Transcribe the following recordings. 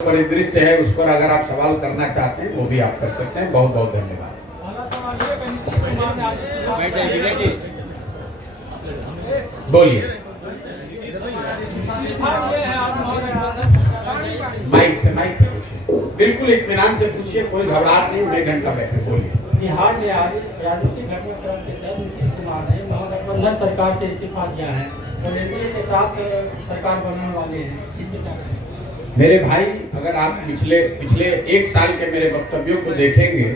परिदृश्य है उस पर अगर आप सवाल करना चाहते हैं वो भी आप कर सकते हैं। बहुत बहुत धन्यवाद। बोलिए। माइक से पूछिए, बिल्कुल इत्मीनान से पूछिए, कोई घबराहट नहीं, 1 घंटा बैठे। बोलिए। बिहार में राजनीतिक घटनाक्रम के तहत नीतीश कुमार ने महागठबंधन सरकार से इस्तीफा दिया है और एनडीए के साथ सरकार बनाने वाले हैं, इसमें क्या कहें? मेरे भाई, अगर आप पिछले 1 साल के मेरे वक्तव्यों को देखेंगे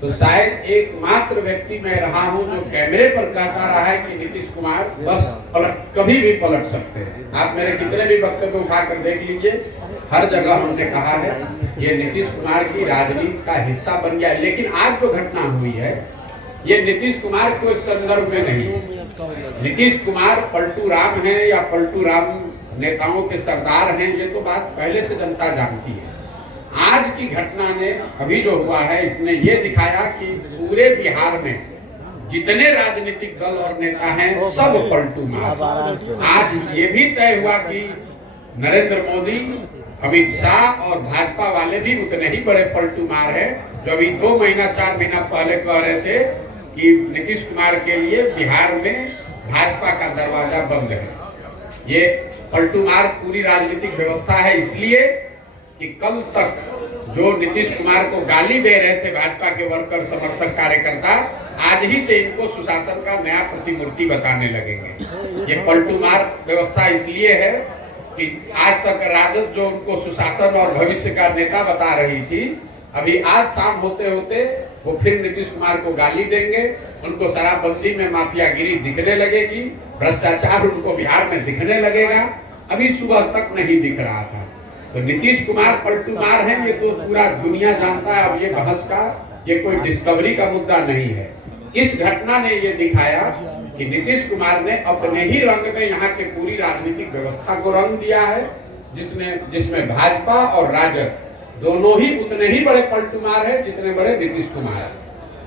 तो शायद एकमात्र व्यक्ति मैं रहा हूं जो कैमरे पर कहता रहा है कि नीतीश कुमार बस कभी भी पलट सकते हैं। आप मेरे कितने भी वक्तव्य उठाकर देख लीजिए, हर जगह हमने कहा है ये नीतीश कुमार की राजनीति का हिस्सा बन गया है। लेकिन आज जो घटना हुई है ये नीतीश कुमार के संदर्भ में नहीं है। नीतीश कुमार पलटू राम है या पलटू राम नेताओं के सरदार हैं, ये तो बात पहले से जनता जानती है। आज की घटना ने अभी जो हुआ है इसने ये दिखाया कि पूरे बिहार में जितने राजनीतिक दल और नेता हैं सब पलटू मार। आज ये भी तय हुआ कि नरेंद्र मोदी, अमित शाह और भाजपा वाले भी उतने ही बड़े पलटू मार है जो अभी 2 महीना 4 महीना पहले कह रहे थे कि नीतीश कुमार के लिए बिहार में भाजपा का दरवाजा बंद है। ये पलटू मार पूरी राजनीतिक व्यवस्था है, इसलिए कि कल तक जो नीतीश कुमार को गाली दे रहे थे भाजपा के वर्कर, समर्थक, कार्यकर्ता, आज ही से इनको सुशासन का नया प्रतिमूर्ति बताने लगेंगे। ये पलटू मार व्यवस्था इसलिए है कि आज तक राजद जो उनको सुशासन और भविष्य का नेता बता रही थी, अभी आज शाम होते होते वो फिर नीतीश कुमार को गाली देंगे, उनको शराबबंदी में माफियागिरी दिखने लगेगी, भ्रष्टाचार उनको बिहार में दिखने लगेगा। अभी सुबह तक नहीं दिख रहा था। तो नीतीश कुमार पलटू मार है, ये तो पूरा दुनिया जानता है। अब ये बहस का, ये कोई डिस्कवरी का मुद्दा नहीं है। इस घटना ने ये दिखाया कि नीतीश कुमार ने अपने ही रंग में यहाँ के पूरी राजनीतिक व्यवस्था को रंग दिया है, जिसमें भाजपा और राजद दोनों ही उतने ही बड़े पलटू मार है जितने बड़े नीतीश कुमार है।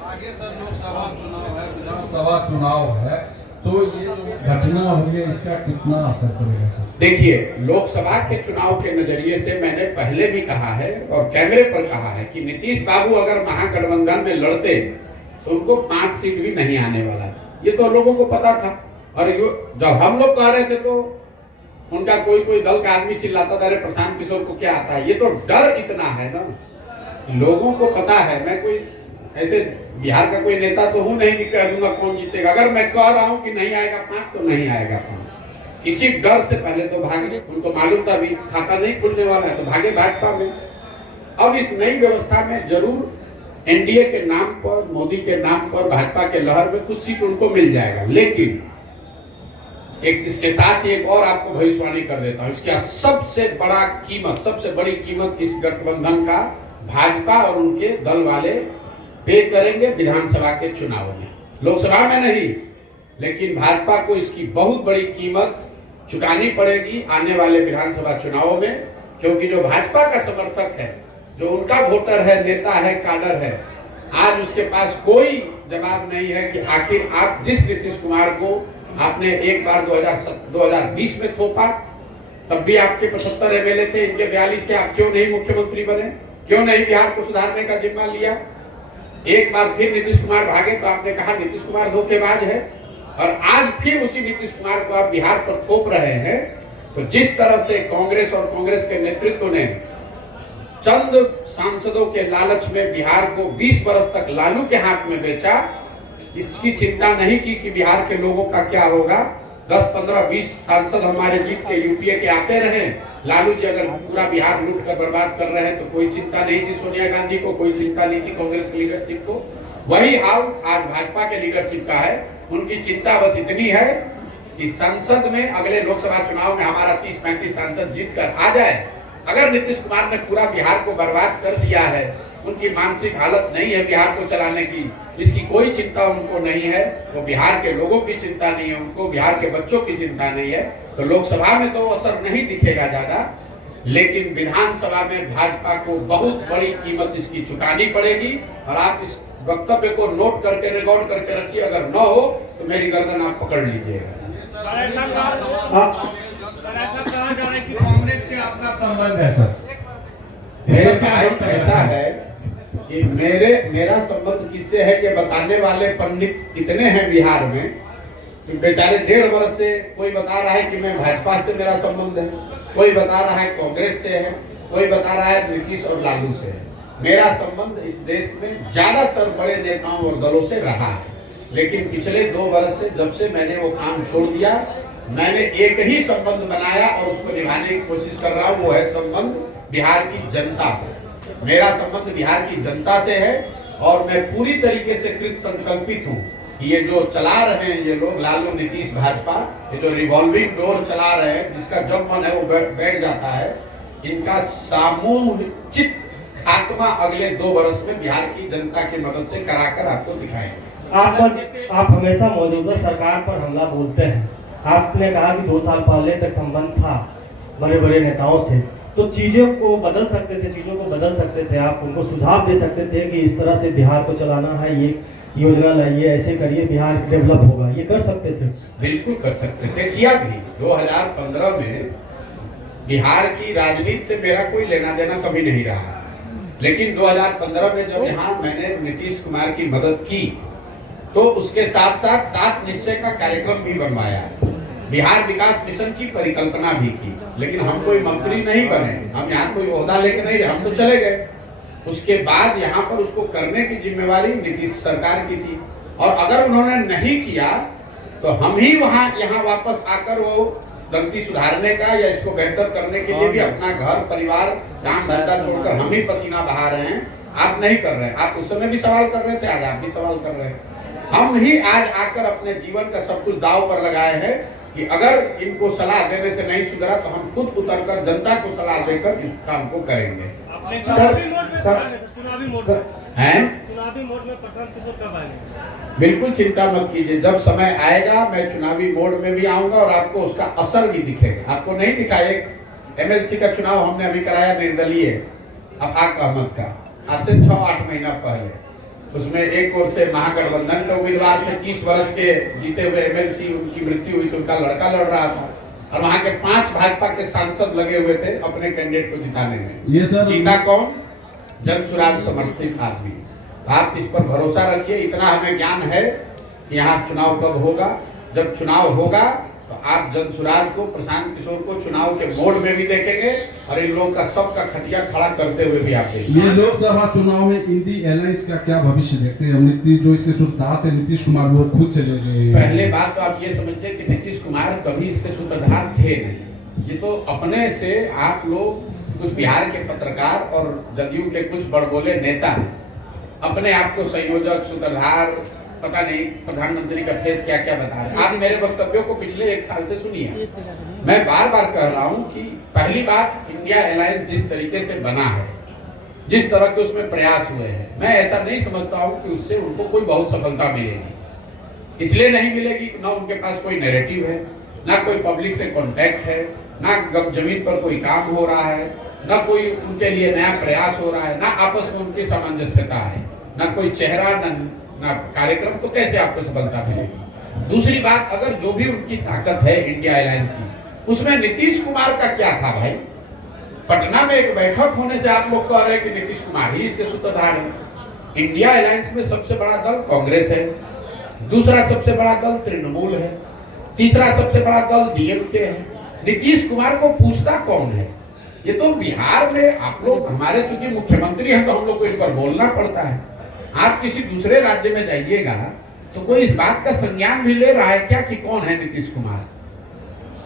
आगे सर लोकसभा चुनाव है, विधानसभा चुनाव है, तो ये जो घटना हुई है इसका कितना असर पड़ेगा सर? देखिए, लोकसभा के चुनाव के नजरिए से मैंने पहले भी कहा है और कैमरे पर कहा है कि नीतीश बाबू अगर महागठबंधन में लड़ते तो उनको 5 सीट भी नहीं आने वाला था। ये तो लोगों को पता था। और जब हम लोग कह रहे थे तो उनका कोई दल का आदमी चिल्लाता था, अरे प्रशांत किशोर को क्या आता है। ये तो डर इतना है ना, लोगों को पता है। मैं कोई ऐसे बिहार का कोई नेता तो हूं नहीं कि कह दूंगा कौन जीतेगा। अगर मैं कह रहा हूं कि नहीं आएगा 5 तो नहीं आएगा 5। इसी डर से पहले तो भागे, उनको मालूम था भी खाता नहीं खुलने वाला है, तो भागे भाजपा में। अब इस नई व्यवस्था में जरूर एनडीए के नाम पर, मोदी के नाम पर, भाजपा के लहर में कुछ सीट उनको मिल जाएगा। लेकिन इसके साथ एक और आपको भविष्यवाणी कर देता हूं, इसका सबसे बड़ी कीमत इस गठबंधन का भाजपा और उनके दल वाले पे करेंगे विधानसभा के चुनाव में। लोकसभा में नहीं, लेकिन भाजपा को इसकी बहुत बड़ी कीमत चुकानी पड़ेगी आने वाले विधानसभा चुनाव में, क्योंकि जो भाजपा का समर्थक है, जो उनका वोटर है, नेता है, काडर है, आज उसके पास कोई जवाब नहीं है कि आखिर आप जिस नीतीश कुमार को आपने एक बार 2020 में थोपा, तब भी आपके 75 एमएलए थे, इनके 42 थे, आप क्यों नहीं मुख्यमंत्री बने? क्यों नहीं बिहार को सुधारने का जिम्मा लिया? एक बार फिर नीतीश कुमार भागे तो आपने कहा नीतीश कुमार धोखेबाज है, और आज फिर उसी नीतीश कुमार को आप बिहार पर थोप रहे हैं। तो जिस तरह से कांग्रेस और कांग्रेस के नेतृत्व ने चंद सांसदों के लालच में बिहार को 20 वर्ष तक लालू के हाथ में बेचा, इसकी चिंता नहीं की कि बिहार के लोगों का क्या होगा। 10, 15, 20 सांसद हमारे जीत के यूपीए के आते रहे। लालू जी अगर पूरा बिहार लूट कर बर्बाद कर रहे हैं तो कोई चिंता नहीं थी सोनिया गांधी को, कोई चिंता नहीं थी कांग्रेस की लीडरशिप को। वही हाल आज भाजपा के लीडरशिप का है। उनकी चिंता बस इतनी है कि संसद में अगले लोकसभा चुनाव में हमारा 30-35 सांसद जीत कर आ जाए। अगर नीतीश कुमार ने पूरा बिहार को बर्बाद कर दिया है, उनकी मानसिक हालत नहीं है बिहार को चलाने की, इसकी कोई चिंता उनको नहीं है। वो बिहार के लोगों की चिंता नहीं है, उनको बिहार के बच्चों की चिंता नहीं है। तो लोकसभा में तो असर नहीं दिखेगा ज्यादा, लेकिन विधानसभा में भाजपा को बहुत बड़ी कीमत इसकी चुकानी पड़ेगी। और आप इस वक्तव्य को नोट करके, रिकॉर्ड करके रखिए। अगर न हो तो मेरी गर्दन आप पकड़ लीजिएगा। कांग्रेस से आपका संबंध है सर? मेरे भाई ऐसा है कि मेरा संबंध किससे है कि बताने वाले पंडित इतने हैं बिहार में कि बेचारे 1.5 वर्ष से कोई बता रहा है कि मैं भाजपा से मेरा संबंध है, कोई बता रहा है कांग्रेस से है, कोई बता रहा है नीतीश और लालू से है। मेरा संबंध इस देश में ज्यादातर बड़े नेताओं और दलों से रहा है, लेकिन पिछले 2 वर्ष से जब से मैंने वो काम छोड़ दिया, मैंने एक ही संबंध बनाया और उसको निभाने की कोशिश कर रहा हूँ। वो है संबंध बिहार की जनता से। मेरा संबंध बिहार की जनता से है और मैं पूरी तरीके से कृत संकल्पित हूँ कि ये जो चला रहे हैं ये लोग, लालू नीतीश भाजपा, ये जो रिवॉल्विंग डोर चला रहे हैं, जिसका जब मन है वो बैठ जाता है, इनका सामूहिक खात्मा अगले 2 वर्ष में बिहार की जनता की मदद से कराकर आपको दिखाएंगे। आप हमेशा मौजूदा सरकार पर हमला बोलते हैं। आपने कहा कि 2 साल पहले तक संबंध था बड़े बड़े नेताओं से, तो चीजों को बदल सकते थे, आप उनको सुझाव दे सकते थे कि इस तरह से बिहार को चलाना है, ये योजना लाइए, ऐसे करिए, बिहार डेवलप होगा, ये कर सकते थे। बिल्कुल कर सकते थे, किया भी। 2015 में बिहार की राजनीति से मेरा कोई लेना देना कभी नहीं रहा, लेकिन 2015 में जब यहाँ मैंने नीतीश कुमार की मदद की तो उसके साथ साथ 7 निश्चय का कार्यक्रम भी बनवाया, बिहार विकास मिशन की परिकल्पना भी की, लेकिन हम कोई मंत्री नहीं बने, हम यहाँ कोई ओहदा लेके नहीं रहे, हम तो चले गए। उसके बाद यहाँ पर उसको करने की जिम्मेवारी नीतीश सरकार की थी, और अगर उन्होंने नहीं किया तो हम ही यहाँ वापस आकर वो गलती सुधारने का या इसको बेहतर करने के लिए भी अपना घर परिवार काम धंधा छोड़कर हम ही पसीना बहा रहे हैं। आप नहीं कर रहे हैं, आप उस समय भी सवाल कर रहे थे, आज आप भी सवाल कर रहे हैं। हम ही आज आकर अपने जीवन का सब कुछ दांव पर लगाए हैं कि अगर इनको सलाह देने से नहीं सुधरा तो हम खुद उतरकर जनता को सलाह देकर इस काम को करेंगे। चुनावी मोड में प्रशांत किशोर कब आएंगे? बिल्कुल चिंता मत कीजिए, जब समय आएगा मैं चुनावी मोड में भी आऊंगा और आपको उसका असर भी दिखेगा। आपको नहीं दिखा, एक एमएलसी का चुनाव हमने अभी कराया निर्दलीय अफाक अहमद का, आज से 6-8 महीना पहले। उसमें एक ओर से महागठबंधन के उम्मीदवार थे, 30 वर्ष के जीते हुए एमएलसी, उनकी मृत्यु हुई तो उनका लड़का लड़ रहा था, और वहां के 5 भाजपा के सांसद लगे हुए थे अपने कैंडिडेट को जिताने में। ये सर जीता कौन? जनसुराज समर्थित आदमी। आप इस पर भरोसा रखिए, इतना हमें ज्ञान है कि यहाँ चुनाव कब होगा। जब चुनाव होगा तो आप जनसुराज को, प्रशांत किशोर को चुनाव के मोड में भी देखेंगे और इन लोगों का सबका खटिया खड़ा करते हुए भी आप देखेंगे। ये लोकसभा चुनाव में इंडी अलायंस का क्या भविष्य देखते हैं? नीतीश जो इसके सूत्रधार थे, नीतीश कुमार, वो खुद चले गए। पहले बात तो आप ये समझिए कि नीतीश कुमार कभी इसके सूत्रधार थे नहीं। ये तो अपने से आप लोग, कुछ बिहार के पत्रकार और जदयू के कुछ बड़बोले नेता अपने आप को संयोजक, सूत्रधार, पता नहीं प्रधानमंत्री का फेस क्या क्या बता रहे हैं। आप मेरे वक्तव्यों को पिछले 1 साल से सुनिए। मैं बार बार कह रहा हूं कि पहली बात, इंडिया अलायंस जिस तरीके से बना है, जिस तरह के उसमें प्रयास हुए हैं, मैं ऐसा नहीं समझता हूं कि उससे उनको कोई बहुत सफलता मिलेगी। इसलिए नहीं मिलेगी, ना उनके पास कोई नैरेटिव है, ना कोई पब्लिक से कॉन्टैक्ट है, ना जमीन पर कोई काम हो रहा है, ना कोई उनके लिए नया प्रयास हो रहा है, ना आपस में उनकी सामंजस्यता है, ना कोई चेहरा, ना कार्यक्रम, तो कैसे आपको सफलता मिलेगी? दूसरी बात, अगर जो भी उनकी ताकत है इंडिया अलायंस की, उसमें नीतीश कुमार का क्या था भाई? पटना में एक बैठक होने से आप लोग कह रहे हैं कि नीतीश कुमार ही इसके सूत्रधार है। इंडिया अलायंस में सबसे बड़ा दल कांग्रेस है, दूसरा सबसे बड़ा दल तृणमूल है, तीसरा सबसे बड़ा दल डीएमके है। नीतीश कुमार को पूछता कौन है? ये तो बिहार में आप लोग, हमारे चूंकि मुख्यमंत्री हैं तो हम लोग को इन पर बोलना पड़ता है। आप किसी दूसरे राज्य में जाइएगा तो कोई इस बात का संज्ञान भी ले रहा है क्या कि कौन है नीतीश कुमार?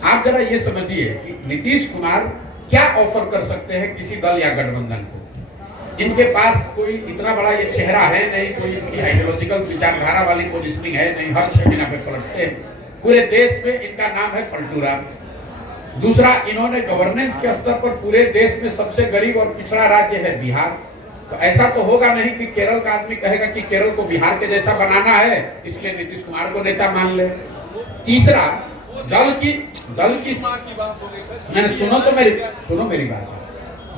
आप जरा ये समझिए कि नीतीश कुमार क्या ऑफर कर सकते हैं किसी दल या गठबंधन को। इनके पास कोई इतना बड़ा ये चेहरा है नहीं, कोई इनकी आइडियोलॉजिकल विचारधारा वाली पोजिशनिंग है नहीं, हर 6 महीना पे पलटते हैं। पूरे देश में इनका नाम है पलटूरा। दूसरा, इन्होंने गवर्नेंस के स्तर पर पूरे देश में सबसे गरीब और पिछड़ा राज्य है बिहार। तो ऐसा तो होगा नहीं कि केरल का आदमी कहेगा कि केरल को बिहार के जैसा बनाना है इसलिए नीतीश कुमार को नेता मान ले। तीसरा, दल की मैंने सुनो मेरी बात।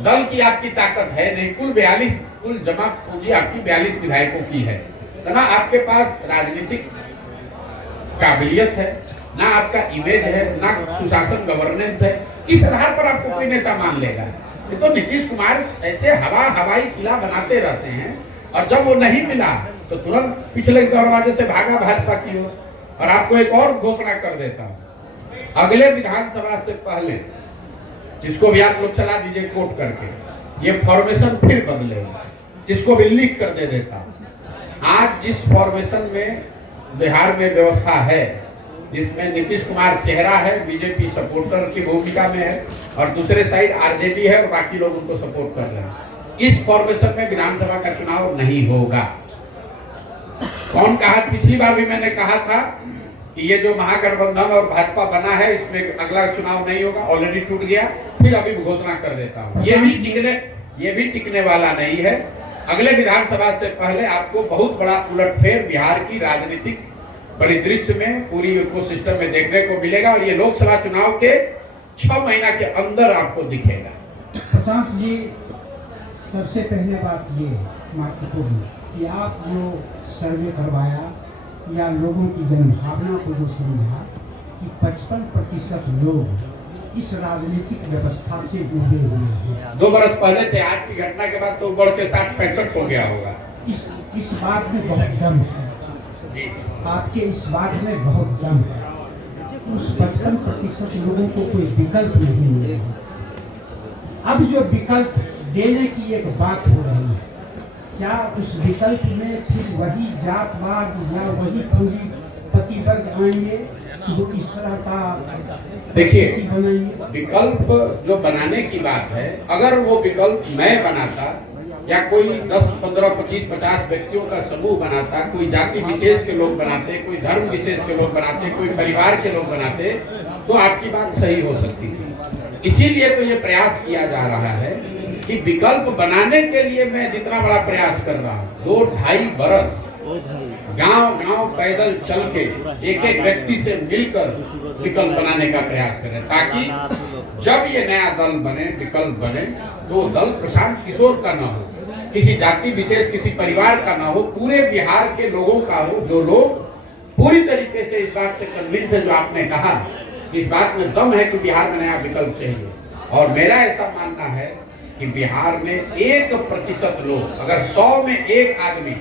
दल की आपकी ताकत है नहीं, कुल जमा पूंजी आपकी 42 विधायकों की है, ना आपके पास राजनीतिक काबिलियत है, ना आपका इमेज है, ना सुशासन गवर्नेंस है। किस आधार पर आपको कोई नेता मान लेगा? ये तो नीतीश कुमार ऐसे हवाई किला बनाते रहते हैं, और जब वो नहीं मिला तो तुरंत पिछले दरवाजे से भागा भाजपा की ओर। और आपको एक और घोषणा कर देता हूं, अगले विधानसभा से पहले, इसको भी आप लोग चला दीजिए कोट करके, ये फॉर्मेशन फिर बदलेगा, इसको भी लीक कर दे देता हूं। आज जिस फॉर्मेशन में बिहार में व्यवस्था है, जिसमें नीतीश कुमार चेहरा है, बीजेपी सपोर्टर की भूमिका में है, और दूसरे साइड आरजेडी है और बाकी लोग उनको सपोर्ट कर रहे हैं, इस फॉर्मेशन में विधानसभा का चुनाव नहीं होगा। कौन कहा? पिछली बार भी मैंने कहा था कि ये जो महागठबंधन और भाजपा बना है, इसमें अगला चुनाव नहीं होगा, ऑलरेडी टूट गया। फिर अभी घोषणा कर देता हूं, ये भी टिकने वाला नहीं है। अगले विधानसभा से पहले आपको बहुत बड़ा उलटफेर बिहार की राजनीतिक परिदृश्य में, पूरी इकोसिस्टम में देखने को मिलेगा, और ये लोकसभा चुनाव के 6 महीना के अंदर आपको दिखेगा। प्रशांत जी, सबसे पहले बात ये महत्वपूर्ण कि आप जो सर्वे करवाया या लोगों की जनभावना को जो समझा कि 55% लोग इस राजनीतिक व्यवस्था से जुड़े हुए हैं। 2 बरस पहले थे, आज की घटना के बाद तो बढ़ के 60-65 हो गया होगा। इस बात में बहुत दम है, आपके इस बात में बहुत दम है। उस 55% लोगों को कोई विकल्प नहीं मिलेगा। अब जो विकल्प देने की एक बात हो रही है, क्या उस विकल्प में फिर वही जातवाद या वही पूंजीपति वर्ग आएंगे जो इस तरह का? देखिए, विकल्प जो बनाने की बात है, अगर वो विकल्प मैं बनाता या कोई 10, 15, 25, 50 व्यक्तियों का समूह बनाता, कोई जाति विशेष के लोग बनाते, कोई धर्म विशेष के लोग बनाते, कोई परिवार के लोग बनाते, तो आपकी बात सही हो सकती थी। इसीलिए तो ये प्रयास किया जा रहा है कि विकल्प बनाने के लिए मैं जितना बड़ा प्रयास कर रहा हूँ, 2-2.5 बरस गांव पैदल चल के एक व्यक्ति से मिलकर विकल्प बनाने का प्रयास करें, ताकि जब ये नया दल बने, विकल्प बने, तो दल प्रशांत किशोर का ना हो, किसी जाति विशेष, किसी परिवार का ना हो, पूरे बिहार के लोगों का हो, जो लोग पूरी तरीके से इस बात से कन्विंस है, जो आपने कहा, इस बात में दम है कि बिहार में नया विकल्प चाहिए। और मेरा ऐसा मानना है कि बिहार में 1% लोग, अगर 100 में 1 आदमी,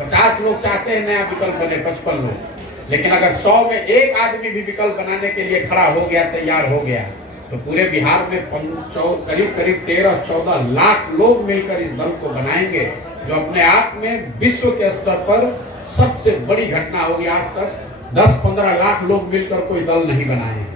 50 लोग चाहते हैं नया विकल्प बने, 55 लोग, लेकिन अगर 100 में 1 आदमी भी विकल्प बनाने के लिए खड़ा हो गया, तैयार हो गया, तो पूरे बिहार में करीब 13-14 लाख लोग मिलकर इस दल को बनाएंगे, जो अपने आप में विश्व के स्तर पर सबसे बड़ी घटना होगी। आज तक 10-15 लाख लोग मिलकर कोई दल नहीं बनाए हैं।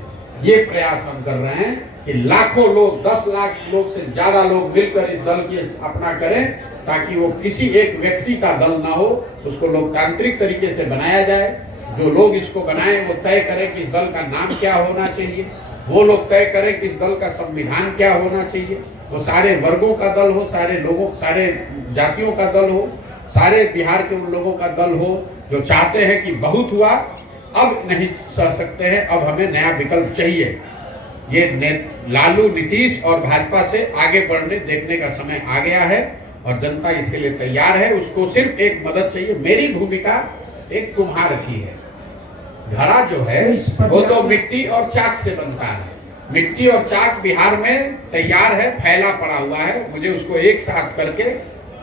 ये प्रयास हम कर रहे हैं कि लाखों लोग, 10 लाख लोग से ज्यादा लोग मिलकर इस दल की स्थापना करें, ताकि वो किसी एक व्यक्ति का दल ना हो, उसको लोकतांत्रिक तरीके से बनाया जाए। जो लोग इसको बनाए वो तय करें कि इस दल का नाम क्या होना चाहिए, वो लोग तय करें कि इस दल का संविधान क्या होना चाहिए, वो सारे वर्गों का दल हो, सारे लोगों, सारे जातियों का दल हो, सारे बिहार के उन लोगों का दल हो जो चाहते हैं कि बहुत हुआ, अब नहीं सह सकते हैं, अब हमें नया विकल्प चाहिए। ये लालू, नीतीश और भाजपा से आगे बढ़ने देखने का समय आ गया है, और जनता इसके लिए तैयार है। उसको सिर्फ एक मदद चाहिए। मेरी भूमिका एक कुम्हार की है। घड़ा जो है वो तो मिट्टी और चाक से बनता है। मिट्टी और चाक बिहार में तैयार है, फैला पड़ा हुआ है। मुझे उसको एक साथ करके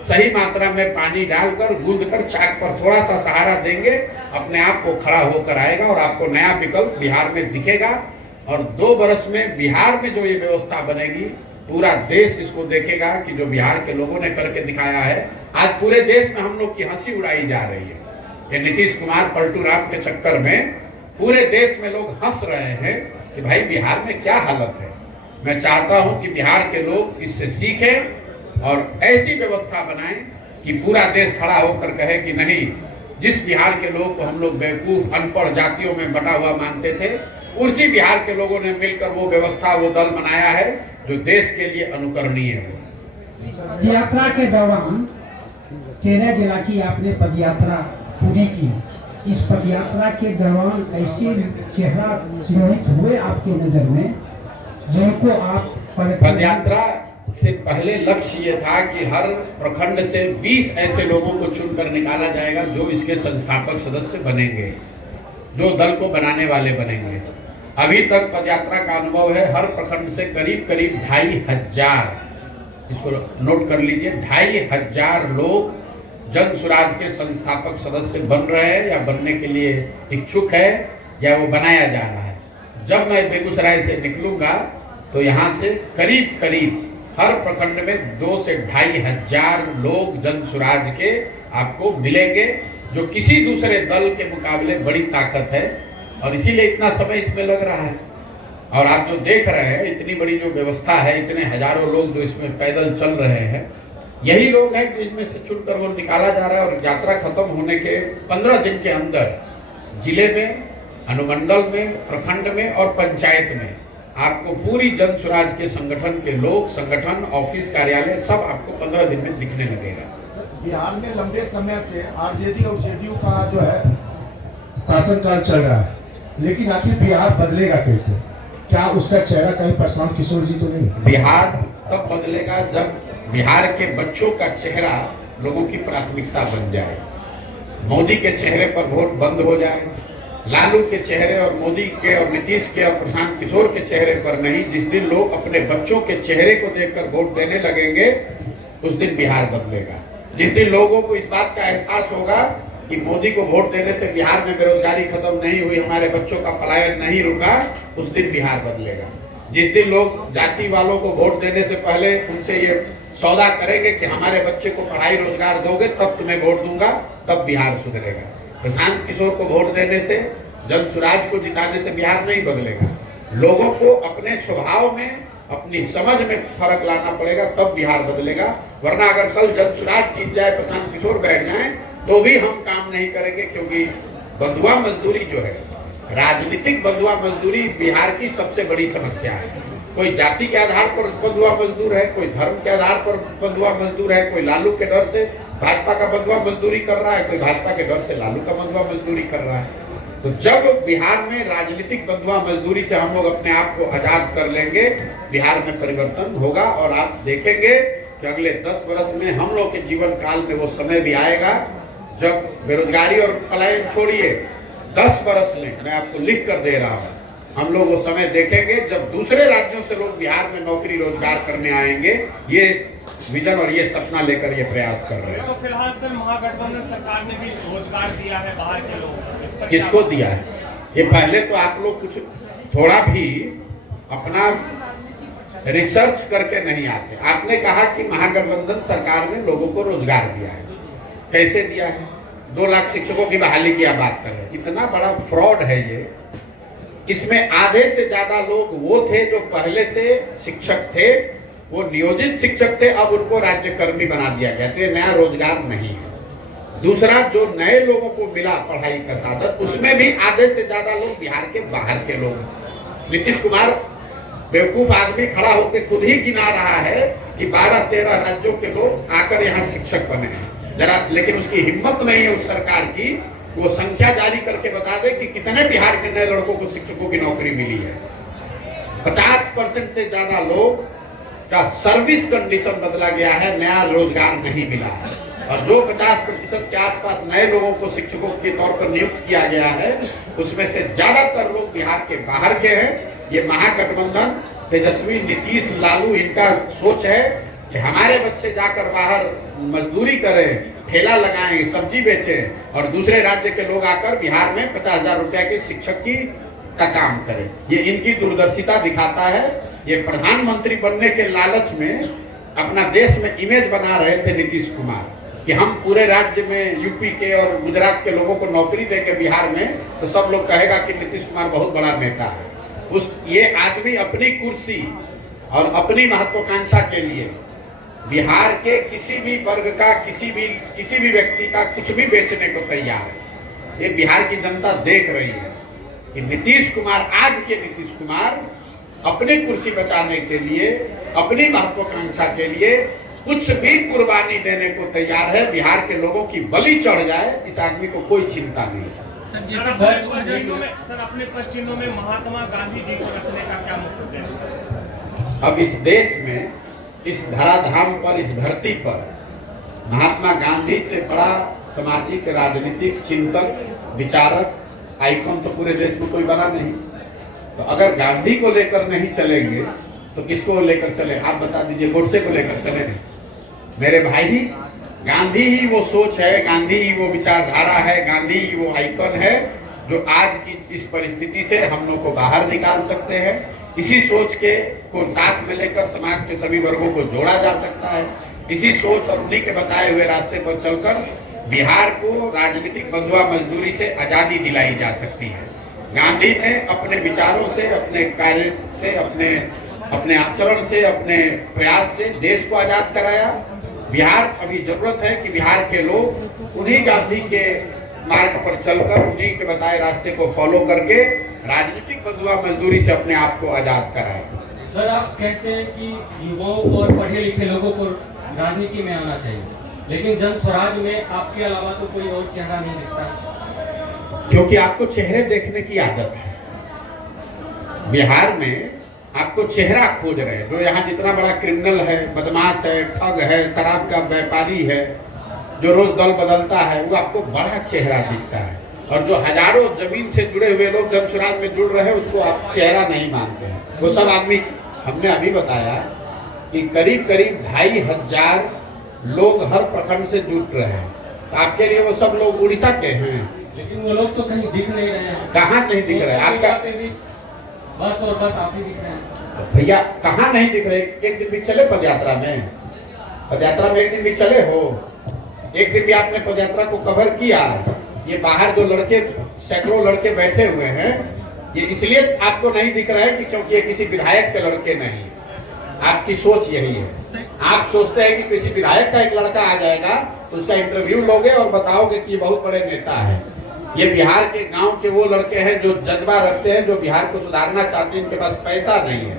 सही मात्रा में पानी डालकर गूंदकर चाक पर थोड़ा सा सहारा देंगे, अपने आप को खड़ा होकर आएगा और आपको नया विकल्प बिहार में दिखेगा। और 2 बरस में बिहार में जो ये व्यवस्था बनेगी, पूरा देश इसको देखेगा कि जो बिहार के लोगों ने करके दिखाया है। आज पूरे देश में हम लोग की हंसी उड़ाई जा रही है। ये नीतीश कुमार पलटू राम के चक्कर में पूरे देश में लोग हंस रहे हैं कि भाई बिहार में क्या हालत है। मैं चाहता हूं कि बिहार के लोग इससे सीखें और ऐसी व्यवस्था बनाएं कि पूरा देश खड़ा होकर कहे कि नहीं, जिस बिहार के लोग को हम लोग बेवकूफ, अनपढ़ जातियों में बटा हुआ मानते थे, उसी बिहार के लोगों ने मिलकर वो व्यवस्था, वो दल बनाया है जो देश के लिए अनुकरणीय है। पदयात्रा के दौरान 13 जिला की आपने पदयात्रा पूरी की। इस पदयात्रा के दौरान ऐसे चेहरा चिन्हित हुए आपके नजर में जिनको आप पदयात्रा से पहले लक्ष्य ये था कि हर प्रखंड से 20 ऐसे लोगों को चुनकर निकाला जाएगा जो इसके संस्थापक सदस्य बनेंगे, जो दल को बनाने वाले बनेंगे। अभी तक पदयात्रा का अनुभव है, हर प्रखंड से करीब 2500 इसको नोट कर लीजिए, 2500 लोग जन स्वराज के संस्थापक सदस्य बन रहे हैं या बनने के लिए इच्छुक है या वो बनाया जा रहा है। जब मैं बेगूसराय से निकलूंगा तो यहाँ से करीब करीब हर प्रखंड में 2 से 2500 लोग जन स्वराज के आपको मिलेंगे, जो किसी दूसरे दल के मुकाबले बड़ी ताकत है और इसीलिए इतना समय इसमें लग रहा है। और आप जो देख रहे हैं, इतनी बड़ी जो व्यवस्था है, इतने हजारों लोग जो इसमें पैदल चल रहे हैं, यही लोग हैं जिनमें से चुनकर वो निकाला जा रहा है। और यात्रा खत्म होने के 15 दिन के अंदर जिले में, अनुमंडल में, प्रखंड में और पंचायत में आपको पूरी जन स्वराज के संगठन के लोग, संगठन, ऑफिस, कार्यालय सब आपको 15 दिन में दिखने लगेगा। बिहार में लंबे समय से आरजेडी और जेडीयू का जो है शासनकाल चल रहा है, लेकिन आखिर बिहार बदलेगा कैसे? क्या उसका चेहरा कहीं प्रशांत किशोर जी तो नहीं? बिहार तब बदलेगा जब बिहार के बच्चों का चेहरा लोगों की प्राथमिकता बन जाए। मोदी के चेहरे पर वोट बंद हो जाए, लालू के चेहरे और मोदी के और नीतीश के और प्रशांत किशोर के चेहरे पर नहीं। जिस दिन लोग अपने बच्चों के चेहरे को देखकर वोट देने लगेंगे, उस दिन बिहार बदलेगा। जिस दिन लोगों को इस बात का एहसास होगा कि मोदी को वोट देने से बिहार में बेरोजगारी खत्म नहीं हुई, हमारे बच्चों का पलायन नहीं रुका, उस दिन बिहार बदलेगा। जिस दिन लोग जाति वालों को वोट देने से पहले उनसे ये सौदा करेंगे कि हमारे बच्चे को पढ़ाई रोजगार दोगे तब तुम्हें वोट दूंगा, तब बिहार सुधरेगा। प्रशांत किशोर को वोट देने से, जन स्वराज को जिताने से बिहार नहीं बदलेगा। लोगों को अपने स्वभाव में, अपनी समझ में फर्क लाना पड़ेगा, तब बिहार बदलेगा। वरना अगर कल जन स्वराज जीत जाए, प्रशांत किशोर बैठ जाए, तो भी हम काम नहीं करेंगे। क्योंकि बंधुआ मजदूरी जो है, राजनीतिक बंधुआ मजदूरी बिहार की सबसे बड़ी समस्या है। कोई जाति के आधार पर बंधुआ मजदूर है, कोई धर्म के आधार पर बंधुआ मजदूर है, कोई लालू के डर से भाजपा का बंधुआ मजदूरी कर रहा है, कोई भाजपा के डर से लालू का बंधुआ मजदूरी कर रहा है। तो जब बिहार में राजनीतिक बंधुआ मजदूरी से हम लोग अपने आप को आजाद कर लेंगे, बिहार में परिवर्तन होगा। और आप देखेंगे कि अगले 10 वर्ष में हम लोग के जीवन काल में वो समय भी आएगा जब बेरोजगारी और पलायन छोड़िए, 10 वर्ष में, मैं आपको लिख कर दे रहा हूँ, हम लोग वो समय देखेंगे जब दूसरे राज्यों से लोग बिहार में नौकरी रोजगार करने आएंगे। ये विजन और ये सपना लेकर ये प्रयास कर रहे हैं। तो फिलहाल सर महागठबंधन सरकार ने भी रोजगार दिया है बाहर के लोग, किसको दिया है? ये पहले तो आप लोग कुछ थोड़ा भी अपना रिसर्च करके नहीं आते। आपने कहा कि महागठबंधन सरकार ने लोगों को रोजगार दिया है। कैसे दिया है? 2 लाख शिक्षकों की बहाली की आप बात कर रहे हैं। इतना बड़ा फ्रॉड है ये। इसमें आधे से ज्यादा लोग वो थे जो पहले से शिक्षक थे, वो नियोजित शिक्षक थे, अब उनको राज्यकर्मी बना दिया गया। तो ये नया रोजगार नहीं है। दूसरा, जो नए लोगों को मिला पढ़ाई का साधन, उसमें भी आधे से ज्यादा लोग बिहार के बाहर के लोग। नीतीश कुमार बेवकूफ आदमी खड़ा होकर खुद ही गिना रहा है कि 12-13 राज्यों के लोग आकर यहाँ शिक्षक बने हैं जरा, लेकिन उसकी हिम्मत नहीं है उस सरकार की वो संख्या जारी करके बता दे कि कितने बिहार के नए लड़कों को शिक्षकों की नौकरी मिली है। 50% से ज्यादा लोग का सर्विस कंडीशन बदला गया है, नया रोजगार नहीं मिला है। और जो 50% के आसपास नए लोगों को शिक्षकों के तौर पर नियुक्त किया गया है, उसमें से ज्यादातर लोग बिहार के बाहर के हैं। ये महागठबंधन, तेजस्वी, नीतीश, लालू, इनका सोच है कि हमारे बच्चे जाकर बाहर मजदूरी करें, ठेला लगाएं, सब्जी बेचें और दूसरे राज्य के लोग आकर बिहार में 50,000 रुपया के शिक्षक का काम करें। ये इनकी दूरदर्शिता दिखाता है। ये प्रधानमंत्री बनने के लालच में अपना देश में इमेज बना रहे थे नीतीश कुमार कि हम पूरे राज्य में यूपी के और गुजरात के लोगों को नौकरी देंगे बिहार में, तो सब लोग कहेगा कि नीतीश कुमार बहुत बड़ा नेता है। ये आदमी अपनी कुर्सी और अपनी महत्वाकांक्षा के लिए बिहार के किसी भी वर्ग का, किसी भी व्यक्ति का कुछ भी बेचने को तैयार है। ये बिहार की जनता देख रही है कि नीतीश कुमार, आज के नीतीश कुमार अपनी कुर्सी बचाने के लिए, अपनी महत्वाकांक्षा के लिए कुछ भी कुर्बानी देने को तैयार है। बिहार के लोगों की बलि चढ़ जाए, इस आदमी को कोई चिंता नहीं है। सर अपने पश्चिमों में महात्मा गांधी जी को रखने का क्या मतलब है? अब इस देश में, इस धराधाम पर, इस धरती पर महात्मा गांधी से बड़ा सामाजिक, राजनीतिक चिंतक, विचारक, आइकॉन तो पूरे देश में कोई बना नहीं। तो अगर गांधी को लेकर नहीं चलेंगे तो किसको लेकर चले? आप बता दीजिए, गोडसे को लेकर चले? मेरे भाई, गांधी ही वो सोच है, गांधी ही वो विचारधारा है, गांधी ही वो आइकन है जो आज की इस परिस्थिति से हम लोग को बाहर निकाल सकते हैं। इसी सोच को साथ में लेकर समाज के सभी वर्गों को जोड़ा जा सकता है। इसी सोच और उन्हीं के बताए हुए रास्ते पर चलकर बिहार को राजनीतिक बंधुआ मजदूरी से आजादी दिलाई जा सकती है। गांधी ने अपने विचारों से, अपने कार्य से, अपने आचरण से, अपने प्रयास से देश को आजाद कराया। बिहार अभी जरूरत है कि बिहार के लोग उन्हीं गांधी के मार्ग पर चलकर, उन्हीं के बताए रास्ते को फॉलो करके राजनीतिक बंधुआ मजदूरी से अपने आप को आजाद कराए। सर, आप कहते हैं कि युवाओं को और पढ़े लिखे लोगों को राजनीति में आना चाहिए, लेकिन जन स्वराज में आपके अलावा तो कोई और चेहरा नहीं दिखता। क्योंकि आपको चेहरे देखने की आदत है। बिहार में आपको चेहरा खोज रहे हैं। जो यहाँ जितना बड़ा क्रिमिनल है, बदमाश है, ठग है, शराब का व्यापारी है, जो रोज दल बदलता है, वो आपको बड़ा चेहरा दिखता है। और जो हजारों जमीन से जुड़े हुए लोग जन स्वराज में जुड़ रहे हैं, उसको आप चेहरा नहीं मानते हैं। वो सब आदमी, हमने अभी बताया कि करीब 2500 लोग हर प्रखंड से जुड़ रहे हैं। तो आपके लिए वो सब लोग उड़ीसा के हैं, लेकिन वो लोग तो कहीं दिख नहीं रहे हैं। कहाँ नहीं दिख रहे? आपका बस और बस आप ही दिख रहे हैं। भैया, कहाँ नहीं दिख रहे? एक दिन भी चले पदयात्रा में? पदयात्रा में एक दिन भी चले हो? एक दिन भी आपने पदयात्रा को कवर किया? ये बाहर जो लड़के, सैकड़ों लड़के बैठे हुए हैं, ये इसलिए आपको नहीं दिख रहा है कि क्योंकि ये किसी विधायक के लड़के नहीं। आपकी सोच यही है। आप सोचते हैं कि किसी विधायक का एक लड़का आ जाएगा तो उसका इंटरव्यू लोगे और बताओगे कि ये बहुत बड़े नेता है। ये बिहार के गांव के वो लड़के हैं जो जज्बा रखते हैं, जो बिहार को सुधारना चाहते हैं। इनके पास पैसा नहीं है,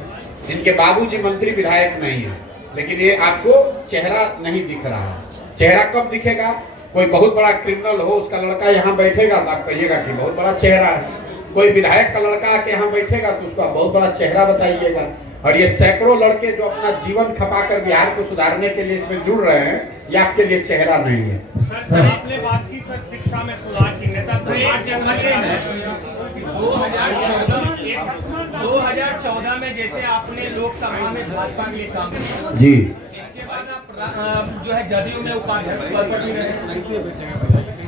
इनके बाबूजी मंत्री विधायक नहीं है, लेकिन ये आपको चेहरा नहीं दिख रहा है। चेहरा कब दिखेगा? कोई बहुत बड़ा क्रिमिनल हो, उसका लड़का यहाँ बैठेगा तो आप कहिएगा कि बहुत बड़ा चेहरा है। कोई विधायक का लड़का आके यहाँ बैठेगा तो उसका बहुत बड़ा चेहरा बताइएगा। और ये सैकड़ों लड़के जो अपना जीवन खपाकर बिहार को सुधारने के लिए इसमें जुड़ रहे हैं, ये आपके लिए चेहरा नहीं है। सर, आपने बात की सर शिक्षा में सुधार की, नेता 2014 में जैसे आपने लोकसभा में भाजपा के लिए काम किया जी, इसके बाद आप जो है जदयू में उपाध्यक्ष पद पर भी रहे।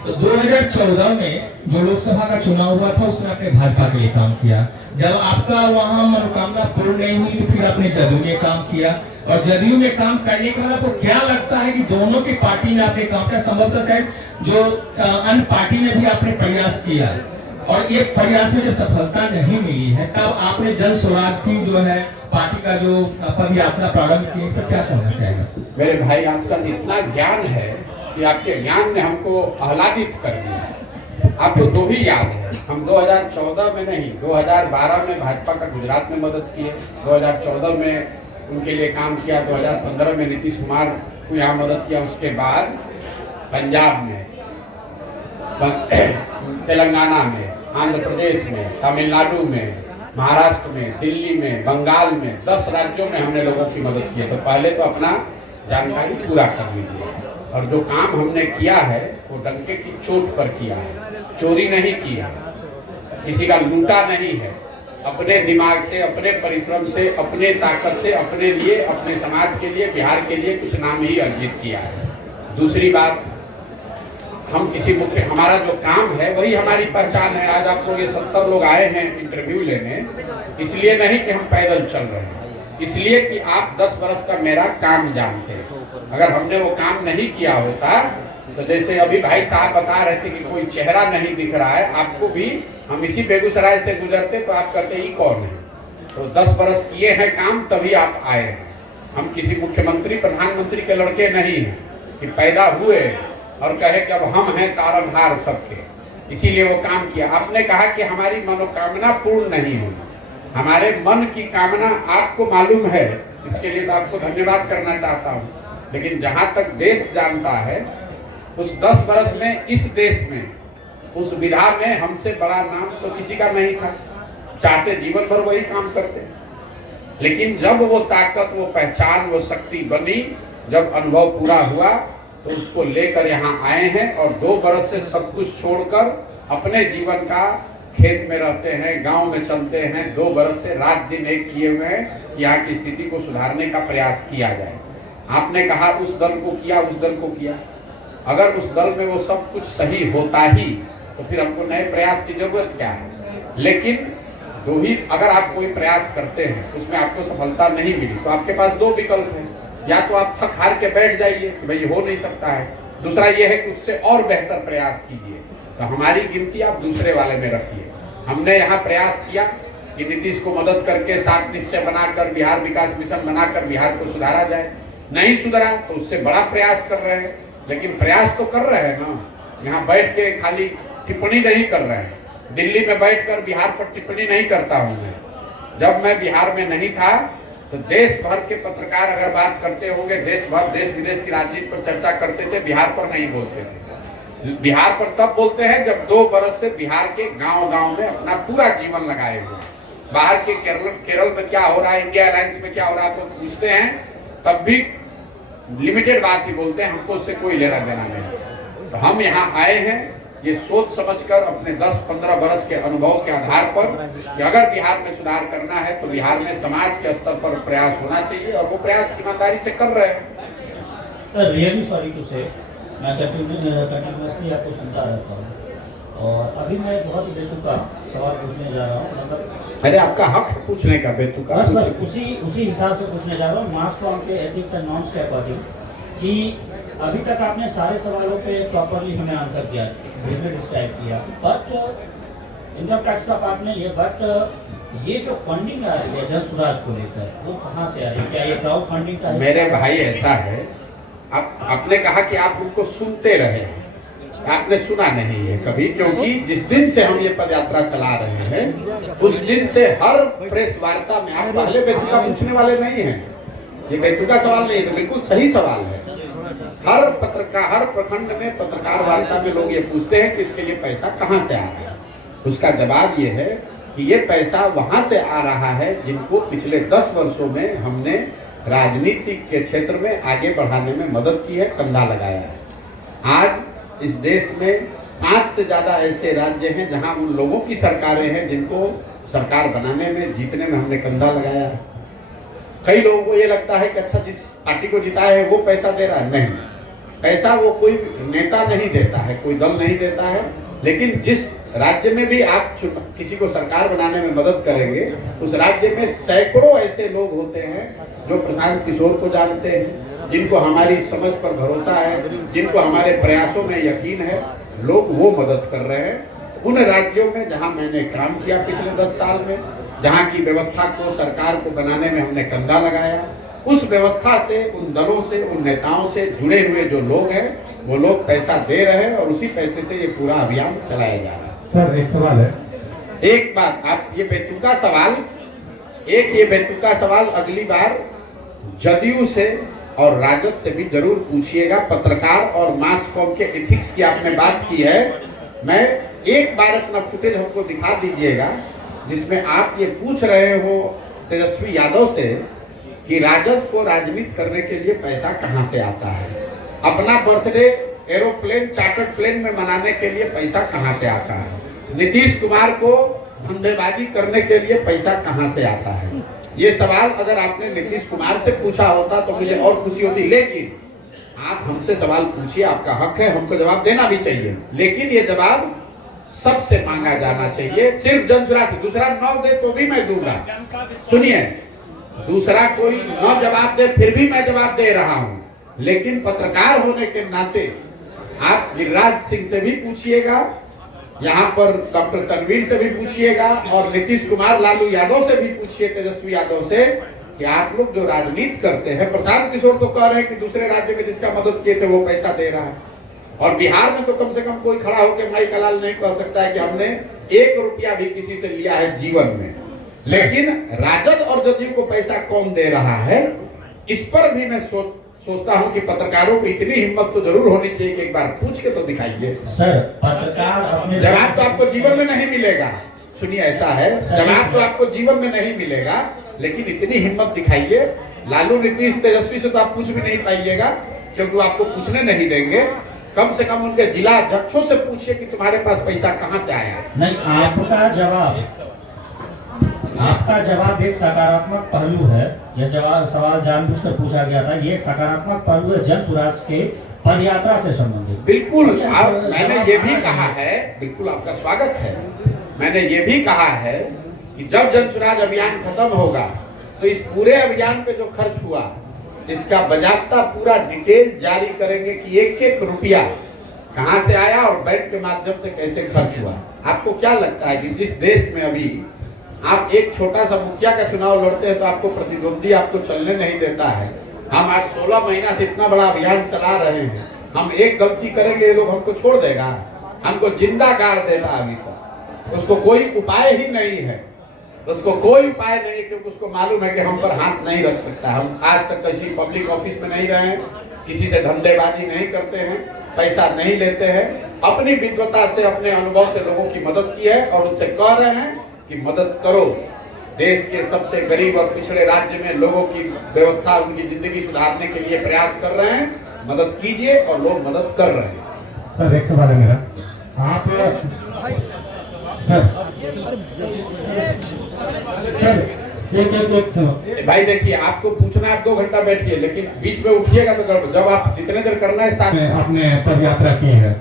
तो 2014 में जो लोकसभा का चुनाव हुआ था उसमें आपने भाजपा के लिए काम किया। जब आपका वहां मनोकामना पूर्ण नहीं हुई तो फिर आपने जदयू में काम किया। और जदयू में काम करने के बाद आपको क्या लगता है कि दोनों की पार्टी में आपने काम किया? संभवतः शायद जो अन्य पार्टी में भी आपने प्रयास किया और ये प्रयास में जब सफलता नहीं मिली है, तब आपने जन स्वराज की जो है पार्टी का जो पद यात्रा प्रारंभ की, इस पर क्या कहना चाहिए? मेरे भाई, आपका इतना ज्ञान है कि आपके ज्ञान ने हमको आह्लादित कर दिया। आपको दो ही याद है, हम 2014 में नहीं, 2012 में भाजपा का गुजरात में मदद किए, 2014 में उनके लिए काम किया, 2015 में नीतीश कुमार को यहाँ मदद किया। उसके बाद पंजाब में, तेलंगाना में, आंध्र प्रदेश में, तमिलनाडु में, महाराष्ट्र में, दिल्ली में, बंगाल में, 10 राज्यों में हमने लोगों की मदद की है। तो पहले तो अपना जानकारी पूरा कर लीजिए। और जो काम हमने किया है वो डंके की चोट पर किया है, चोरी नहीं किया, किसी का लूटा नहीं है। अपने दिमाग से, अपने परिश्रम से, अपने ताकत से, अपने लिए, अपने समाज के लिए, बिहार के लिए कुछ नाम ही अर्जित किया है। दूसरी बात, हम किसी मुख्य, हमारा जो काम है वही हमारी पहचान है। आज आप लोग ये 70 लोग आए हैं इंटरव्यू लेने, इसलिए नहीं कि हम पैदल चल रहे हैं, इसलिए कि आप 10 वर्ष का मेरा काम जानते हैं। अगर हमने वो काम नहीं किया होता तो जैसे अभी भाई साहब बता रहे थे कि कोई चेहरा नहीं दिख रहा है, आपको भी हम इसी बेगूसराय से गुजरते तो आप कहते ही कौन है। तो 10 वर्ष किए हैं काम, तभी आप आए हैं। हम किसी मुख्यमंत्री प्रधानमंत्री के लड़के नहीं हैं कि पैदा हुए और कहे कि अब हम हैं तारनहार सबके, इसीलिए वो काम किया। आपने कहा कि हमारी मनोकामना पूर्ण नहीं हुई, हमारे मन की कामना आपको मालूम है, इसके लिए तो आपको धन्यवाद करना चाहता हूँ। लेकिन जहाँ तक देश जानता है, उस 10 वर्ष में इस देश में, उस विधा में हमसे बड़ा नाम तो किसी का नहीं था। चाहते जीवन भर वही काम करते, लेकिन जब वो ताकत, वो पहचान, वो शक्ति बनी, जब अनुभव पूरा हुआ तो उसको लेकर यहाँ आए हैं। और 2 वर्ष से सब कुछ छोड़कर अपने जीवन का खेत में रहते हैं, गांव में चलते हैं, 2 वर्ष से रात दिन एक किए हुए हैं। कि यहाँ की स्थिति को सुधारने का प्रयास किया जाए। आपने कहा उस दल को किया, उस दल को किया। अगर उस दल में वो सब कुछ सही होता ही तो फिर हमको नए प्रयास की जरूरत क्या है। लेकिन दो ही, अगर आप कोई प्रयास करते हैं उसमें आपको सफलता नहीं मिली तो आपके पास दो विकल्प हैं, या तो आप थक हार के बैठ जाइए कि भाई हो नहीं सकता है, दूसरा ये है कि उससे और बेहतर प्रयास कीजिए। तो हमारी गिनती आप दूसरे वाले में रखिए। हमने यहाँ प्रयास किया कि नीतीश को मदद करके 7 निश्चय बनाकर बिहार विकास मिशन बनाकर बिहार को सुधारा जाए। नहीं सुधरा तो उससे बड़ा प्रयास कर रहे हैं, लेकिन प्रयास तो कर रहे हैं ना, यहाँ बैठ के खाली टिप्पणी नहीं कर रहे हैं। दिल्ली में बैठकर बिहार पर टिप्पणी नहीं करता हूँ मैं। जब मैं बिहार में नहीं था तो देश भर के पत्रकार अगर बात करते होंगे, देश विदेश की राजनीति पर चर्चा करते थे, बिहार पर नहीं बोलते थे। बिहार पर तब बोलते हैं जब 2 बरस से बिहार के गांव-गांव में अपना पूरा जीवन लगाए हुए। बाहर के केरल में क्या हो रहा है, इंडिया अलायंस में क्या हो रहा है तो पूछते हैं, तब भी लिमिटेड बात ही बोलते हैं, हमको उससे कोई लेना देना नहीं। तो हम यहाँ आए हैं ये सोच समझकर अपने 10-15 बरस के अनुभव के आधार पर कि अगर बिहार में सुधार करना है तो बिहार में समाज के स्तर पर प्रयास होना चाहिए, और वो प्रयास ईमानदारी से कर रहे हैं। सर रियली सॉरी टू से, मैं कंटिन्यूसली आपको सुनता रहता हूँ और अभी मैं बहुत बेतुका सवाल पूछने जा रहा हूँ। मतलब अरे आपका हक है पूछने का, बेतुका बस उसी हिसाब से पूछने जा रहा हूँ, मास कॉम के एथिक्स एंड नॉर्म्स के अकॉर्डिंग, कि अभी तक आपने सारे सवालों पे प्रॉपरली हमें आंसर किया, डिस्क्राइब किया, बट इनकम टैक्स का पार्ट नहीं है, बट ये जो फंडिंग आ रही है जन सुराज को लेकर वो कहाँ से आ रही है? क्या ये क्राउड फंडिंग का? मेरे भाई ऐसा है, आपने कहा कि आप उनको सुनते रहे, आपने सुना नहीं है कभी, क्योंकि जिस दिन से हम ये पद यात्रा चला रहे हैं उस दिन से हर प्रेस वार्ता में आप पहले बेतुका पूछने वाले नहीं हैं। ये बेतुका सवाल नहीं है, तो बिल्कुल सही सवाल है। हर प्रखंड में पत्रकार वार्ता में लोग ये पूछते हैं कि इसके लिए पैसा कहाँ से आ रहा है। उसका जवाब ये है कि ये पैसा वहां से आ रहा है जिनको पिछले 10 वर्षों में हमने राजनीति के क्षेत्र में आगे बढ़ाने में मदद की है, कंधा लगाया है। आज इस देश में 5 से ज्यादा ऐसे राज्य हैं जहां उन लोगों की सरकारें हैं जिनको सरकार बनाने में, जीतने में हमने कंधा लगाया है। कई लोगों को ये लगता है कि अच्छा जिस पार्टी को जिताया है वो पैसा दे रहा है, नहीं, पैसा वो कोई नेता नहीं देता है, कोई दल नहीं देता है। लेकिन जिस राज्य में भी आप किसी को सरकार बनाने में मदद करेंगे उस राज्य में सैकड़ों ऐसे लोग होते हैं जो प्रशांत किशोर को जानते हैं, जिनको हमारी समझ पर भरोसा है, जिनको हमारे प्रयासों में यकीन है, लोग वो मदद कर रहे हैं। उन राज्यों में जहां मैंने काम किया पिछले 10 साल में, जहां की व्यवस्था को, सरकार को बनाने में हमने कंधा लगाया, उस व्यवस्था से, उन दलों से, उन नेताओं से जुड़े हुए जो लोग हैं वो लोग पैसा दे रहे हैं और उसी पैसे से ये पूरा अभियान चलाया जा रहा है। सर एक सवाल है, एक बात, आप ये बेतुका सवाल अगली बार जदयू से और राजद से भी जरूर पूछिएगा। पत्रकार और मास कॉम के एथिक्स की आपने बात की है, मैं एक बार अपना फुटेज हमको दिखा दीजिएगा जिसमें आप ये पूछ रहे हो तेजस्वी यादव से कि राजद को राजनीति करने के लिए पैसा कहां से आता है, अपना बर्थडे एरोप्लेन, चार्टर्ड प्लेन में मनाने के लिए पैसा कहां से आता है, नीतीश कुमार को धंधेबाजी करने के लिए पैसा कहां से आता है। ये सवाल अगर आपने नीतीश कुमार से पूछा होता तो मुझे और खुशी होती, लेकिन आप हमसे सवाल पूछिए, आपका हक है, हमको जवाब देना भी चाहिए, लेकिन ये जवाब सबसे मांगा जाना चाहिए, सिर्फ जनसुराज से। दूसरा न दे तो भी मैं दूंगा, सुनिए, दूसरा कोई न जवाब दे फिर भी मैं जवाब दे रहा हूं, लेकिन पत्रकार होने के नाते आप गिरिराज सिंह से भी पूछिएगा, यहाँ पर डॉक्टर तनवीर से भी पूछिएगा और नीतीश कुमार, लालू यादव से भी पूछिए, तेजस्वी यादव से, कि आप लोग जो राजनीति करते हैं, प्रशांत किशोर तो कह रहे हैं कि दूसरे राज्य में जिसका मदद किए थे वो पैसा दे रहा है, और बिहार में तो कम से कम कोई खड़ा होकर माई कलाल नहीं कह सकता है कि हमने 1 रुपया भी किसी से लिया है जीवन में। लेकिन राजद और जदयू को पैसा कौन दे रहा है, इस पर भी मैं सोचता हूं कि पत्रकारों को इतनी हिम्मत तो जरूर होनी चाहिए कि एक बार पूछ के तो दिखाइए। सर पत्रकार अपने जवाब तो आपको जीवन में नहीं मिलेगा, सुनिए ऐसा है, जवाब तो आपको जीवन में नहीं मिलेगा, लेकिन इतनी हिम्मत दिखाइए। लालू, नीतीश, तेजस्वी से तो आप पूछ भी नहीं पाइएगा क्योंकि वो आपको पूछने नहीं देंगे। कम से कम उनके जिला अध्यक्षों से पूछिए कि तुम्हारे पास पैसा कहां से आया। नहीं, आपका जवाब आपका जवाब एक सकारात्मक पहलू है। यह जवाब सवाल जानबूझकर पूछा गया था। ये एक सकारात्मक पहलू है जन स्वराज के पद यात्रा से संबंधित। बिल्कुल, मैंने ये भी कहा है, बिल्कुल आपका स्वागत है। मैंने ये भी कहा है कि जब जन स्वराज अभियान खत्म होगा तो इस पूरे अभियान पे जो खर्च हुआ इसका बाजाबता पूरा डिटेल जारी करेंगे कि एक एक रुपया कहां से आया और बैंक के माध्यम से कैसे खर्च हुआ। आपको क्या लगता है कि जिस देश में अभी आप एक छोटा सा मुखिया का चुनाव लड़ते हैं तो आपको प्रतिद्वंदी आपको चलने नहीं देता है। हम आज 16 महीना से इतना बड़ा अभियान चला रहे हैं, हम एक गलती करेंगे ये लोग हमको छोड़ देगा, हमको जिंदा गाड़ देगा। अभी तक उसको कोई उपाय ही नहीं है, उसको कोई उपाय नहीं, क्योंकि उसको मालूम है कि हम पर हाथ नहीं रख सकता। हम आज तक किसी पब्लिक ऑफिस में नहीं रहे हैं, किसी से धंधेबाजी नहीं करते हैं, पैसा नहीं लेते हैं, अपनी विद्वता से अपने अनुभव से लोगों की मदद की है और उनसे कह रहे हैं कि मदद करो। देश के सबसे गरीब और पिछड़े राज्य में लोगों की व्यवस्था, उनकी जिंदगी सुधारने के लिए प्रयास कर रहे हैं, मदद कीजिए और लोग मदद कर रहे हैं। सर एक सवाल है मेरा, आप सर एक भाई देखिए, आपको पूछना है आप 2 घंटा बैठिए, लेकिन बीच में उठिएगा तो गड़बड़। जब आप जितने देर करना है साथ आपने पद यात्रा की है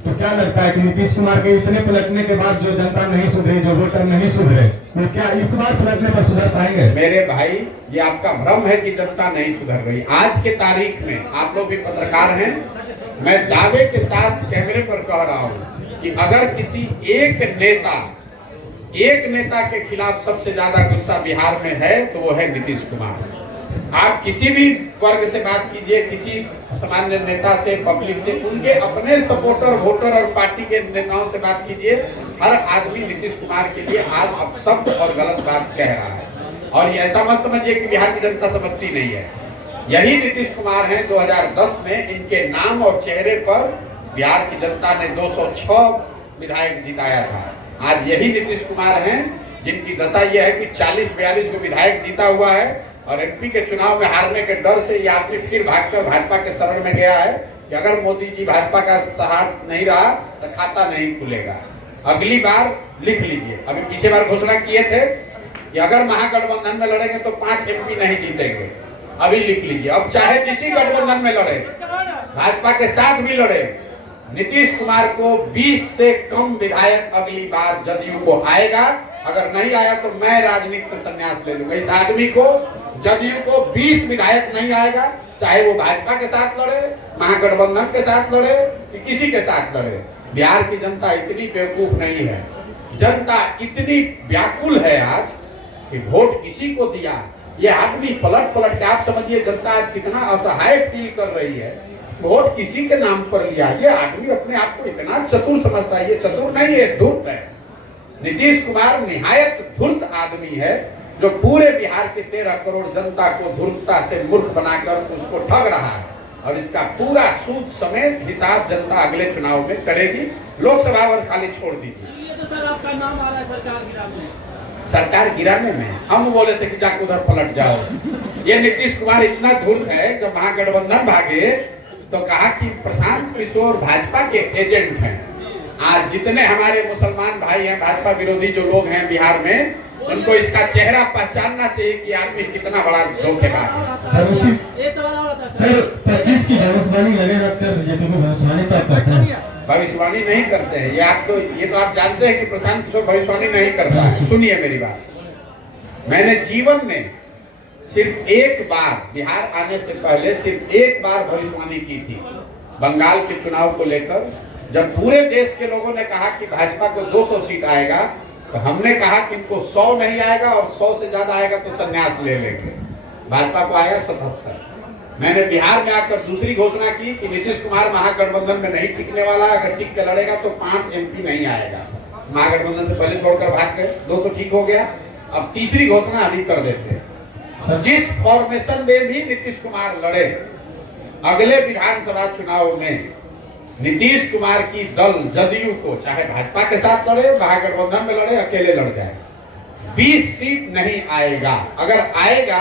तो क्या लगता है कि नीतीश कुमार के इतने पलटने के बाद जो जनता नहीं सुधरी, जो वोटर नहीं सुधरे, वो क्या इस बार पलटने पर सुधर पाएंगे? मेरे भाई, ये आपका भ्रम है कि जनता नहीं सुधर रही। आज के तारीख में आप लोग भी पत्रकार हैं, मैं दावे के साथ कैमरे पर कह रहा हूँ कि अगर किसी एक नेता के खिलाफ सबसे ज्यादा गुस्सा बिहार में है तो वो है नीतीश कुमार। आप किसी भी वर्ग से बात कीजिए, किसी सामान्य नेता से, पब्लिक से, उनके अपने सपोर्टर, वोटर और पार्टी के नेताओं से बात कीजिए, हर आदमी नीतीश कुमार के लिए आज अपशब्द और गलत बात कह रहा है। और ये ऐसा मत समझिए कि बिहार की जनता समझती नहीं है। यही नीतीश कुमार हैं 2010 में इनके नाम और चेहरे पर बिहार की जनता ने 206 विधायक जिताया था। आज यही नीतीश कुमार हैं जिनकी दशा यह है कि 40-42 को विधायक जीता हुआ है और एमपी के चुनाव में हारने के डर से ये आदमी फिर भागकर भाजपा के शरण में गया है कि अगर मोदी जी भाजपा का साथ नहीं रहा तो खाता नहीं खुलेगा। अगली बार लिख लीजिए, अभी पिछले बार घोषणा किए थे कि अगर महागठबंधन में लड़ेंगे तो 5 एमपी नहीं जीतेंगे। अभी लिख लीजिए, अब चाहे किसी गठबंधन में लड़े, भाजपा के साथ भी लड़े, नीतीश कुमार को 20 से कम विधायक अगली बार जदयू को आएगा। अगर नहीं आया तो मैं राजनीति से संन्यास ले लूंगा। इस आदमी को, जदयू को 20 विधायक नहीं आएगा, चाहे वो भाजपा के साथ लड़े, महागठबंधन के साथ लड़े कि किसी के साथ लड़े। बिहार की जनता इतनी बेवकूफ नहीं है, जनता इतनी व्याकुल है आज कि वोट किसी को दिया। ये आदमी पलट के, आप समझिए जनता आज कितना असहाय फील कर रही है, वोट किसी के नाम पर लिया। ये आदमी अपने आप को इतना चतुर समझता है, ये चतुर नहीं है, धूर्त है। नीतीश कुमार निहायत धूर्त आदमी है जो पूरे बिहार के 13 करोड़ जनता को धूर्तता से मूर्ख बनाकर उसको ठग रहा है और इसका पूरा सूद समेत हिसाब जनता अगले चुनाव में करेगी। लोकसभा और खाली छोड़ दीजिए। तो सर आपका नाम आ रहा है सरकार गिराने में। हम बोले थे कि जाकर उधर पलट जाओ। ये नीतीश कुमार इतना धूर्त है, जब महागठबंधन भागे तो कहा कि प्रशांत किशोर भाजपा के एजेंट हैं। आज जितने हमारे मुसलमान भाई हैं, भाजपा विरोधी जो लोग हैं बिहार में, उनको इसका चेहरा पहचानना चाहिए कि आदमी कितना बड़ा धोखेबाज है। सर 25 की भविष्यवाणी लगे रखकर बीजेपी को भविष्यवाणी तब करते हैं, भविष्यवाणी नहीं करते हैं। ये तो आप जानते हैं कि प्रशांत किशोर भविष्यवाणी नहीं करता है। सुनिए मेरी बात, मैंने जीवन में सिर्फ एक बार, बिहार आने से पहले सिर्फ एक बार भविष्यवाणी की थी, बंगाल के चुनाव को लेकर। जब पूरे देश के लोगों ने कहा कि भाजपा को 200 सीट आएगा तो हमने कहा कि इनको 100 नहीं आएगा और 100 से ज्यादा आएगा तो संन्यास ले लेंगे। भाजपा को आया 77। मैंने बिहार में आकर दूसरी घोषणा की कि नीतीश कुमार महागठबंधन में नहीं टिकने वाला, अगर टिक के लड़ेगा तो 5 एमपी नहीं आएगा। महागठबंधन से पहले छोड़कर भाग गए, 2 तो ठीक हो गया। अब तीसरी घोषणा अभी कर देते हैं। जिस फॉर्मेशन में भी नीतीश कुमार लड़े, अगले विधानसभा चुनाव में नीतीश कुमार की दल जदयू को, चाहे भाजपा के साथ लड़े, महागठबंधन में लड़े, अकेले लड़ जाए, 20 सीट नहीं आएगा। अगर आएगा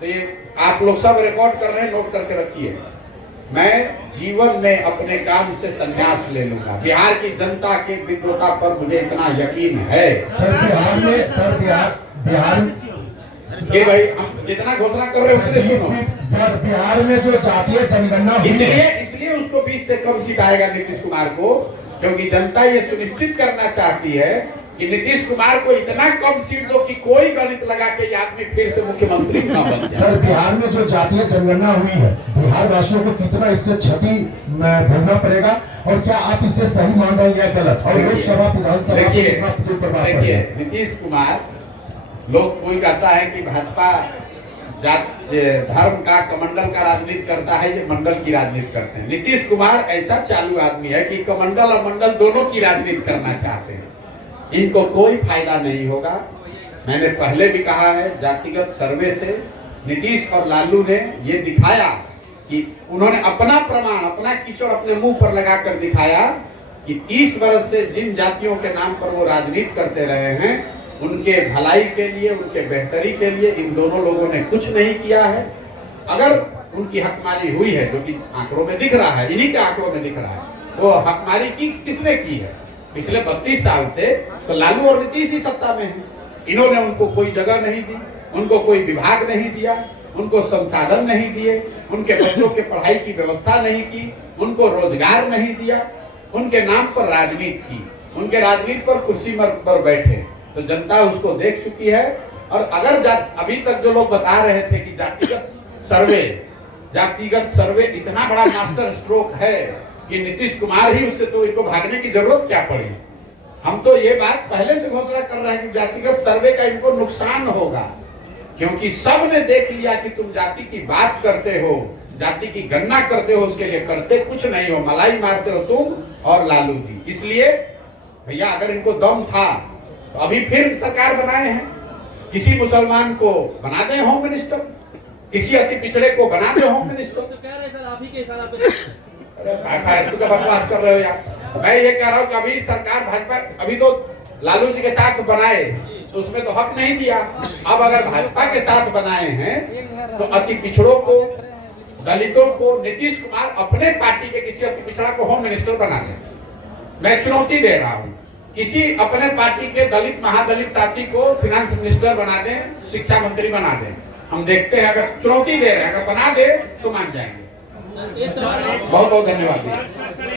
तो ये आप लोग सब रिकॉर्ड कर रहे हैं, नोट करके रखिए। मैं जीवन में अपने काम से संन्यास ले लूंगा। बिहार की जनता के विद्वता पर मुझे इतना यकीन है। सर बिहार ये भाई हम जितना घोषणा कर रहे हैं उतने सुनो। सर बिहार में जो जातीय जनगणना हुई है, इसलिए उसको 20 से कम सीट आएगा नीतीश कुमार को, क्योंकि जनता ये सुनिश्चित करना चाहती है कि नीतीश कुमार को इतना कम सीट दो कि कोई गणित लगा के ये आदमी फिर से मुख्यमंत्री न बन जाए। सर बिहार में जो जातीय जनगणना हुई है, बिहार वासियों को कितना इससे क्षति भोगना पड़ेगा और क्या आप इसे सही मान रहे हैं या गलत? और लोकसभा विधानसभा में कितना प्रभाव देखिए पड़ेगा? नीतीश कुमार, लोग कोई कहता है कि भाजपा जात धर्म का कमंडल का राजनीति करता है, ये मंडल की राजनीति करते हैं। नीतीश कुमार ऐसा चालू आदमी है कि कमंडल और मंडल दोनों की राजनीति करना चाहते हैं। इनको कोई फायदा नहीं होगा। मैंने पहले भी कहा है, जातिगत सर्वे से नीतीश और लालू ने ये दिखाया कि उन्होंने अपना प्रमाण, अपना कीचड़ अपने मुंह पर लगाकर दिखाया कि 30 वर्ष से जिन जातियों के नाम पर वो राजनीति करते रहे हैं, उनके भलाई के लिए, उनके बेहतरी के लिए इन दोनों लोगों ने कुछ नहीं किया है। अगर उनकी हकमारी हुई है, जो कि आंकड़ों में दिख रहा है, इन्हीं के आंकड़ों में दिख रहा है, वो हकमारी किसने की है? पिछले 32 साल से तो लालू और नीतीश ही सत्ता में हैं। इन्होंने उनको कोई जगह नहीं दी, उनको कोई विभाग नहीं दिया, उनको संसाधन नहीं दिए, उनके बच्चों के पढ़ाई की व्यवस्था नहीं की, उनको रोजगार नहीं दिया, उनके नाम पर राजनीति की, उनके राजनीति पर कुर्सी पर बैठे। तो जनता उसको देख चुकी है। और अगर अभी तक जो लोग बता रहे थे कि जातिगत सर्वे इतना बड़ा मास्टर स्ट्रोक है कि नीतीश कुमार ही उससे, तो इनको भागने की जरूरत क्या पड़ी? हम तो ये बात पहले से घोषणा कर रहे हैं कि जातिगत सर्वे का इनको नुकसान होगा, क्योंकि सब ने देख लिया कि तुम जाति की बात करते हो, जाति की गणना करते हो, उसके लिए करते कुछ नहीं हो, मलाई मारते हो तुम और लालू जी। इसलिए भैया अगर इनको दम था तो अभी फिर सरकार बनाए हैं। किसी मुसलमान को बना दे होम मिनिस्टर, किसी अति पिछड़े को बना दे होम मिनिस्टर। तो कह रहे सर आप ही के इशारा पे तू तो बकवास कर रहे हो यार। मैं ये कह रहा हूँ कि अभी सरकार भाजपा, अभी तो लालू जी के साथ बनाए तो उसमें तो हक नहीं दिया। अब अगर भाजपा के साथ बनाए हैं तो अति पिछड़ों को, दलितों को नीतीश कुमार अपने पार्टी के किसी अति पिछड़ा को होम मिनिस्टर बना दे। मैं चुनौती दे रहा हूँ, किसी अपने पार्टी के दलित महादलित साथी को फिनांस मिनिस्टर बना दें, शिक्षा मंत्री बना दें। हम देखते हैं, अगर चुनौती दे रहे हैं, अगर बना दे तो मान जाएंगे। बहुत बहुत धन्यवाद।